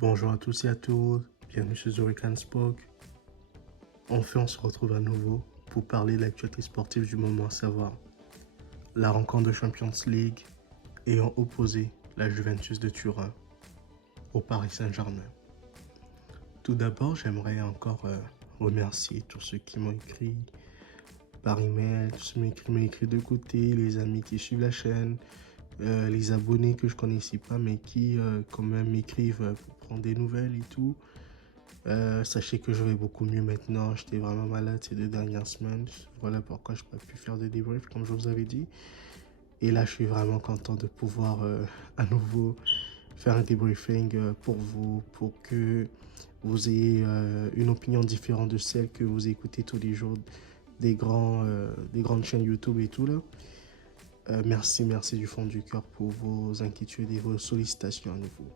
Bonjour à tous et à toutes, bienvenue sur Zurich Spoke. Enfin, on se retrouve à nouveau pour parler de l'actualité sportive du moment, à savoir la rencontre de Champions League ayant opposé la Juventus de Turin au Paris Saint-Germain. Tout d'abord, j'aimerais encore remercier tous ceux qui m'ont écrit par email, tous ceux qui m'ont écrit de côté, les amis qui suivent la chaîne, les abonnés que je connaissais pas mais qui quand même m'écrivent pour prendre des nouvelles et tout. Sachez que je vais beaucoup mieux maintenant. J'étais vraiment malade ces 2 dernières semaines. Voilà pourquoi je n'ai pas pu faire de débrief comme je vous avais dit. Et là, je suis vraiment content de pouvoir à nouveau faire un débriefing pour vous, pour que vous ayez une opinion différente de celle que vous écoutez tous les jours des grandes chaînes YouTube et tout là. Merci du fond du cœur pour vos inquiétudes et vos sollicitations à nouveau.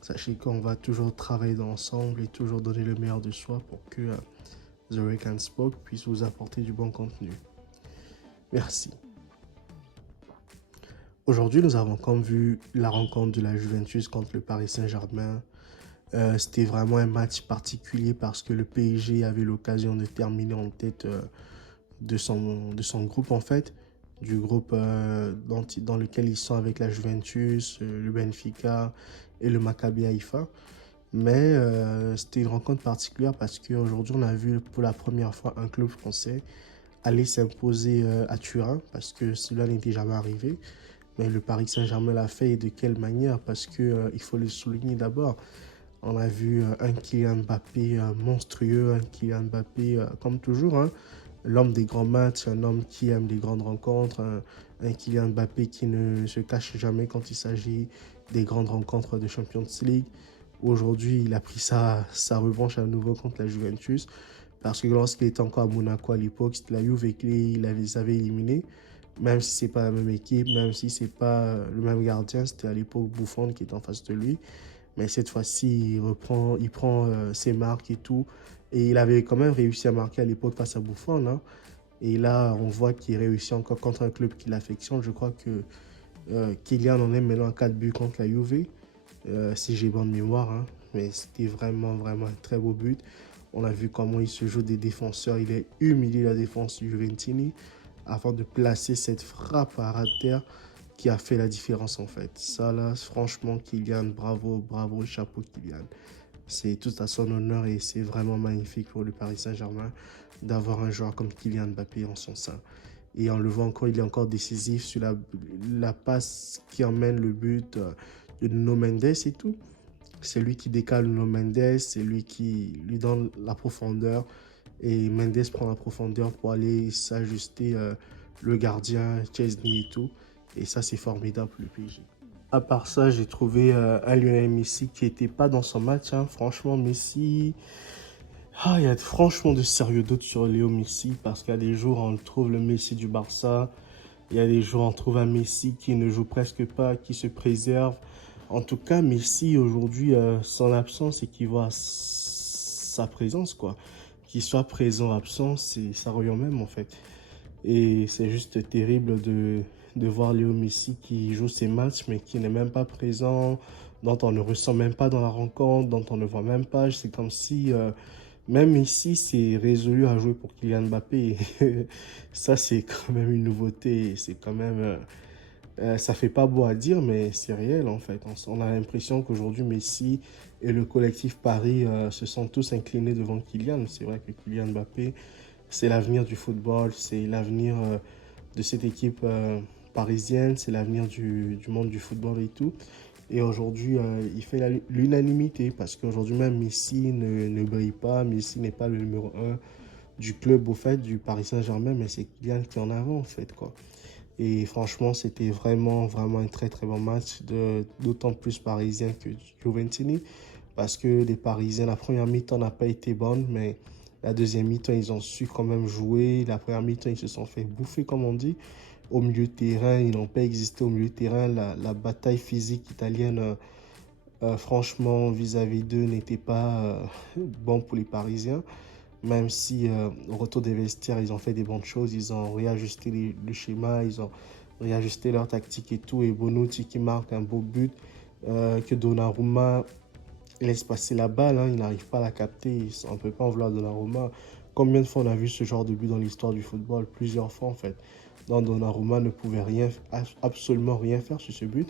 Sachez qu'on va toujours travailler ensemble et toujours donner le meilleur de soi pour que Zurich Spoke puisse vous apporter du bon contenu. Merci. Aujourd'hui, nous avons comme vu la rencontre de la Juventus contre le Paris Saint-Germain. C'était vraiment un match particulier parce que le PSG avait l'occasion de terminer en tête de son groupe en fait, du groupe dans lequel ils sont avec la Juventus, le Benfica et le Maccabi Haïfa. Mais c'était une rencontre particulière parce qu'aujourd'hui, on a vu pour la première fois un club français aller s'imposer à Turin parce que cela n'était jamais arrivé. Mais le Paris Saint-Germain l'a fait et de quelle manière? Parce que il faut le souligner d'abord. On a vu un Kylian Mbappé monstrueux, un Kylian Mbappé comme toujours, hein, l'homme des grands matchs, un homme qui aime les grandes rencontres, un Kylian Mbappé qui ne se cache jamais quand il s'agit des grandes rencontres de Champions League. Aujourd'hui, il a pris sa revanche à nouveau contre la Juventus parce que lorsqu'il était encore à Monaco à l'époque, c'était la Juve qui les avait éliminés. Même si ce n'est pas la même équipe, même si ce n'est pas le même gardien, c'était à l'époque Buffon qui était en face de lui. Mais cette fois-ci, il prend ses marques et tout. Et il avait quand même réussi à marquer à l'époque face à Buffon, hein. Et là, on voit qu'il réussit encore contre un club qui l'affectionne. Je crois que Kylian en est maintenant à 4 buts contre la Juve, si j'ai bonne mémoire, hein. Mais c'était vraiment un très beau but. On a vu comment il se joue des défenseurs. Il a humilié la défense du Juventini avant de placer cette frappe à ras de terre qui a fait la différence en fait. Ça là, franchement, Kylian, bravo, chapeau Kylian. C'est tout à son honneur et c'est vraiment magnifique pour le Paris Saint-Germain d'avoir un joueur comme Kylian Mbappé en son sein. Et on le voit encore, il est encore décisif sur la passe qui emmène le but de Nuno Mendes et tout. C'est lui qui décale Nuno Mendes, c'est lui qui lui donne la profondeur. Et Mendes prend la profondeur pour aller s'ajuster le gardien, Chesney et tout. Et ça, c'est formidable pour le PSG. À part ça, j'ai trouvé un Lionel Messi qui n'était pas dans son match, hein. Franchement, Messi... Ah, il y a franchement de sérieux doutes sur Léo Messi parce qu'il y a des jours, on trouve le Messi du Barça. Il y a des jours, on trouve un Messi qui ne joue presque pas, qui se préserve. En tout cas, Messi, aujourd'hui, son absence équivaut à sa présence, quoi. Qu'il soit présent, absent, ça revient même, en fait. Et c'est juste terrible de voir Léo Messi qui joue ses matchs, mais qui n'est même pas présent, dont on ne ressent même pas dans la rencontre, dont on ne voit même pas. C'est comme si, même ici, c'est résolu à jouer pour Kylian Mbappé. Ça, c'est quand même une nouveauté. C'est quand même... ça fait pas beau à dire, mais c'est réel en fait. On a l'impression qu'aujourd'hui, Messi et le collectif Paris se sont tous inclinés devant Kylian. C'est vrai que Kylian Mbappé, c'est l'avenir du football, c'est l'avenir de cette équipe parisienne, c'est l'avenir du monde du football et tout. Et aujourd'hui, il fait l'unanimité parce qu'aujourd'hui même, Messi ne brille pas. Messi n'est pas le numéro 1 du club, au fait, du Paris Saint-Germain, mais c'est Kylian qui est en avant, en fait, quoi. Et franchement, c'était vraiment un très bon match, d'autant plus parisien que Juventini, parce que les Parisiens, la première mi-temps n'a pas été bonne, mais la deuxième mi-temps, ils ont su quand même jouer. La première mi-temps, ils se sont fait bouffer, comme on dit. Au milieu de terrain, ils n'ont pas existé au milieu de terrain. La bataille physique italienne, franchement, vis-à-vis d'eux, n'était pas bon pour les Parisiens. Même si au retour des vestiaires, ils ont fait des bonnes choses, ils ont réajusté le schéma, ils ont réajusté leur tactique et tout. Et Bonucci qui marque un beau but, que Donnarumma il laisse passer la balle, hein, il n'arrive pas à la capter. On ne peut pas en vouloir Donnarumma. Combien de fois on a vu ce genre de but dans l'histoire du football? Plusieurs fois en fait. Donc Donnarumma ne pouvait rien, absolument rien faire sur ce but,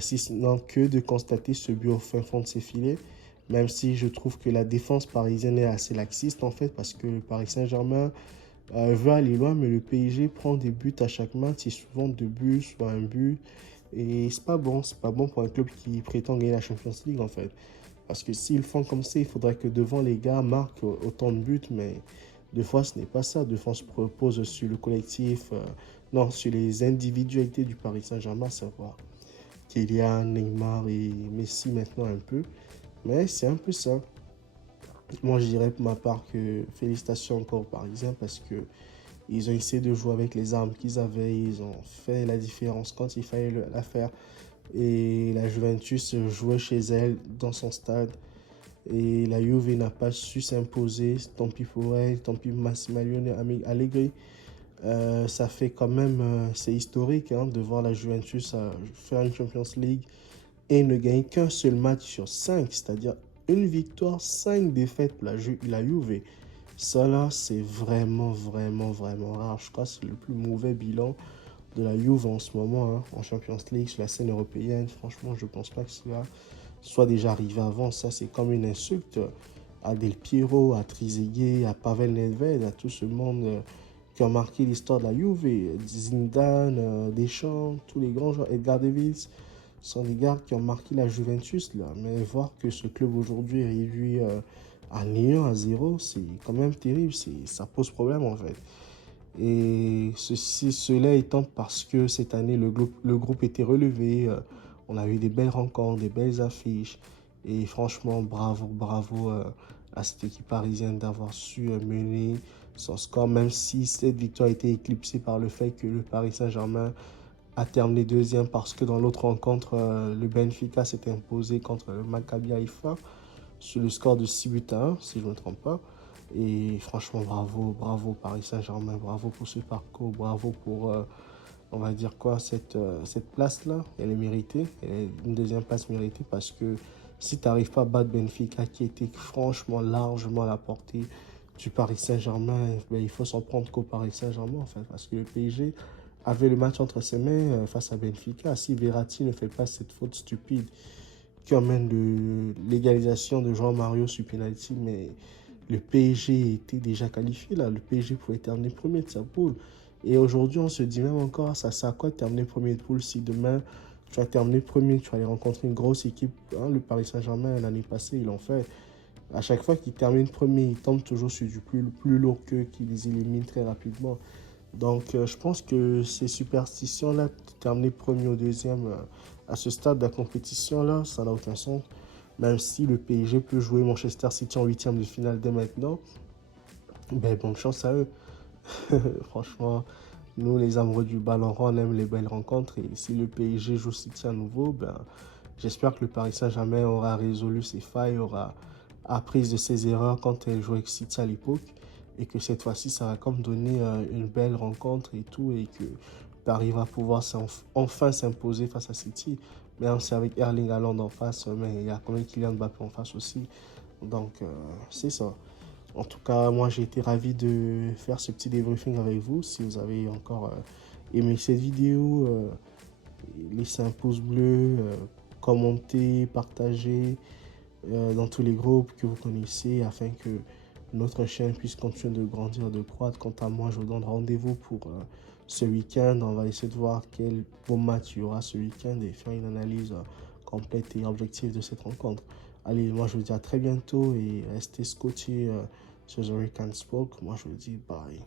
si sinon que de constater ce but au fin fond de ses filets. Même si je trouve que la défense parisienne est assez laxiste en fait, parce que le Paris Saint-Germain veut aller loin, mais le PSG prend des buts à chaque match, c'est souvent deux buts, soit un but. Et c'est pas bon pour un club qui prétend gagner la Champions League en fait. Parce que s'ils font comme ça, il faudrait que devant les gars marquent autant de buts, mais deux fois ce n'est pas ça. Deux fois on se propose sur le collectif, non, sur les individualités du Paris Saint-Germain, savoir Kylian, Neymar et Messi maintenant un peu. Mais c'est un peu ça. Moi je dirais pour ma part que félicitations encore aux Parisiens parce que ils ont essayé de jouer avec les armes qu'ils avaient, ils ont fait la différence quand il fallait la faire. Et la Juventus jouait chez elle dans son stade. Et la Juve n'a pas su s'imposer. Tant pis pour elle, tant pis Massimiliano Allegri. Ça fait quand même, c'est historique hein, de voir la Juventus faire une Champions League et ne gagner qu'un seul match sur 5, c'est-à-dire une victoire, 5 défaites pour la Juve. Ça là, c'est vraiment, vraiment, vraiment rare. Je crois que c'est le plus mauvais bilan de la Juve en ce moment, hein, en Champions League, sur la scène européenne. Franchement, je ne pense pas que cela soit déjà arrivé avant. Ça, c'est comme une insulte à Del Piero, à Trezeguet, à Pavel Nedved, à tout ce monde qui a marqué l'histoire de la Juve. Zidane, Deschamps, tous les grands joueurs, Edgar Davids, sont des gars qui ont marqué la Juventus. Là. Mais voir que ce club aujourd'hui est réduit à néant, à zéro, c'est quand même terrible. Ça pose problème en fait. Et cela étant parce que cette année, le groupe était relevé. On a eu des belles rencontres, des belles affiches. Et franchement, bravo, bravo à cette équipe parisienne d'avoir su mener son score, même si cette victoire a été éclipsée par le fait que le Paris Saint-Germain a terminé deuxième parce que dans l'autre rencontre, le Benfica s'était imposé contre le Maccabi Haïfa sur le score de 6 buts à 1, si je ne me trompe pas. Et franchement, bravo, bravo Paris Saint-Germain, bravo pour ce parcours, bravo pour, on va dire quoi, cette place-là. Elle est méritée, elle est une deuxième place méritée parce que si tu n'arrives pas à battre Benfica, qui était franchement largement à la portée du Paris Saint-Germain, ben, il faut s'en prendre qu'au Paris Saint-Germain, en fait, parce que le PSG avait le match entre ses mains face à Benfica. Si Verratti ne fait pas cette faute stupide qui emmène l'égalisation de Jean-Mario sur penalty, mais le PSG était déjà qualifié là. Le PSG pouvait terminer premier de sa poule. Et aujourd'hui, on se dit même encore, ça sert à quoi de terminer premier de poule si demain tu vas terminer premier, tu vas aller rencontrer une grosse équipe. Hein, le Paris Saint-Germain, l'année passée, ils l'ont fait. À chaque fois qu'ils terminent premier, ils tombent toujours sur du plus lourd qu'eux, qui les élimine très rapidement. Donc, je pense que ces superstitions-là, de terminer premier ou deuxième à ce stade de la compétition-là, ça n'a aucun sens. Même si le PSG peut jouer Manchester City en huitième de finale dès maintenant, ben, bonne chance à eux. Franchement, nous, les amoureux du ballon rond, on aime les belles rencontres. Et si le PSG joue City à nouveau, ben, j'espère que le Paris Saint-Germain aura résolu ses failles, aura appris de ses erreurs quand elle jouait avec City à l'époque. Et que cette fois-ci, ça va comme donner une belle rencontre et tout. Et que Paris va pouvoir enfin s'imposer face à City. Mais c'est avec Erling Haaland en face, mais il y a quand même Kylian Mbappé en face aussi. Donc, c'est ça. En tout cas, moi, j'ai été ravi de faire ce petit débriefing avec vous. Si vous avez encore aimé cette vidéo, laissez un pouce bleu, commentez, partagez dans tous les groupes que vous connaissez afin que notre chaîne puisse continuer de grandir, de croître. Quant à moi, je vous donne rendez-vous pour ce week-end. On va essayer de voir quel beau match il y aura ce week-end et faire une analyse complète et objective de cette rencontre. Allez, moi je vous dis à très bientôt et restez scotchés sur The Rick and Spoke. Moi je vous dis bye.